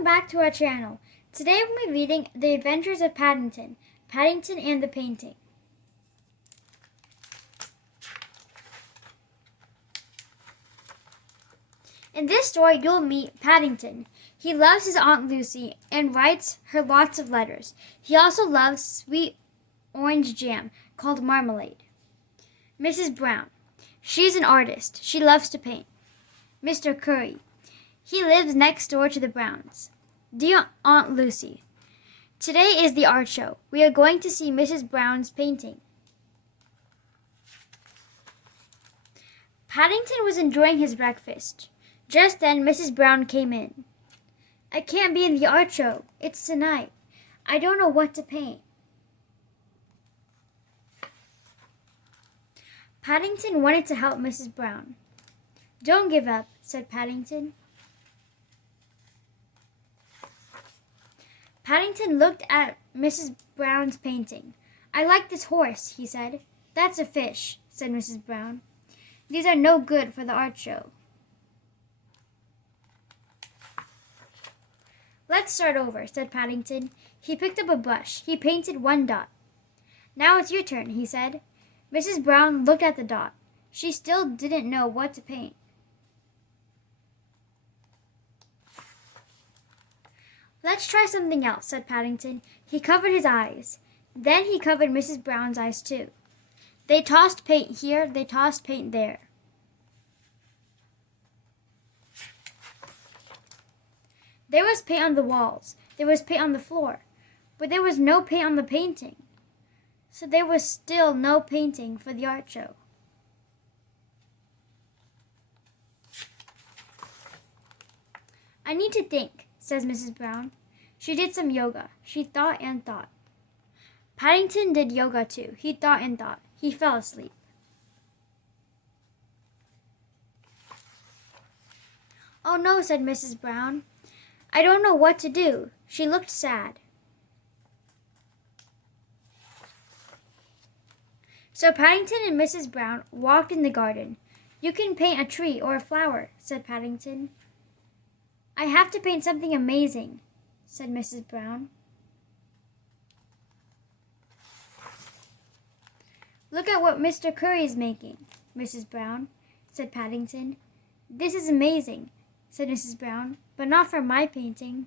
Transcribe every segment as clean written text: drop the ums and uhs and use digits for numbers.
Welcome back to our channel. Today we'll be reading The Adventures of Paddington, Paddington and the Painting. In this story, you'll meet Paddington. He loves his Aunt Lucy and writes her lots of letters. He also loves sweet orange jam called marmalade. Mrs. Brown. She's an artist. She loves to paint. Mr. Curry. He lives next door to the Browns. Dear Aunt Lucy, today is the art show. We are going to see Mrs. Brown's painting. Paddington was enjoying his breakfast. Just then, Mrs. Brown came in. I can't be in the art show. It's tonight. I don't know what to paint. Paddington wanted to help Mrs. Brown. Don't give up, said Paddington. Paddington looked at Mrs. Brown's painting. I like this horse, he said. That's a fish, said Mrs. Brown. These are no good for the art show. Let's start over, said Paddington. He picked up a brush. He painted one dot. Now it's your turn, he said. Mrs. Brown looked at the dot. She still didn't know what to paint. Let's try something else, said Paddington. He covered his eyes. Then he covered Mrs. Brown's eyes too. They tossed paint here, they tossed paint there. There was paint on the walls. There was paint on the floor. But there was no paint on the painting. So there was still no painting for the art show. I need to think, says Mrs. Brown. She did some yoga. She thought and thought. Paddington did yoga too. He thought and thought. He fell asleep. Oh no, said Mrs. Brown. I don't know what to do. She looked sad. So Paddington and Mrs. Brown walked in the garden. You can paint a tree or a flower, said Paddington. I have to paint something amazing, said Mrs. Brown. Look at what Mr. Curry is making, Mrs. Brown, said Paddington. This is amazing, said Mrs. Brown, but not for my painting.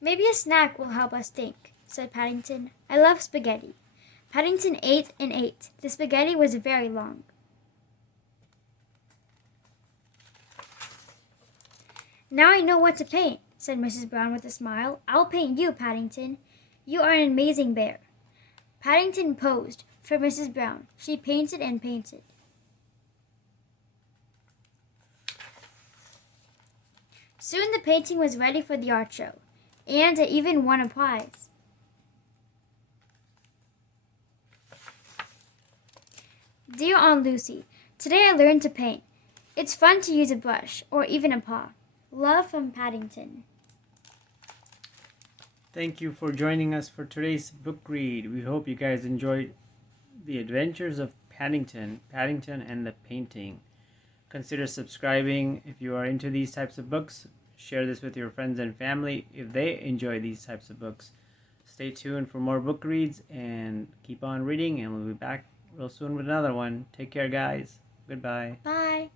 Maybe a snack will help us think, said Paddington. I love spaghetti. Paddington ate and ate. The spaghetti was very long. Now I know what to paint, said Mrs. Brown with a smile. I'll paint you, Paddington. You are an amazing bear. Paddington posed for Mrs. Brown. She painted and painted. Soon the painting was ready for the art show, and it even won a prize. Dear Aunt Lucy, today I learned to paint. It's fun to use a brush or even a paw. Love from Paddington. Thank you for joining us for today's book read. We hope you guys enjoyed The Adventures of Paddington, Paddington and the Painting. Consider subscribing if you are into these types of books. Share this with your friends and family if they enjoy these types of books. Stay tuned for more book reads and keep on reading, and we'll be back real soon with another one. Take care, guys. Goodbye. Bye.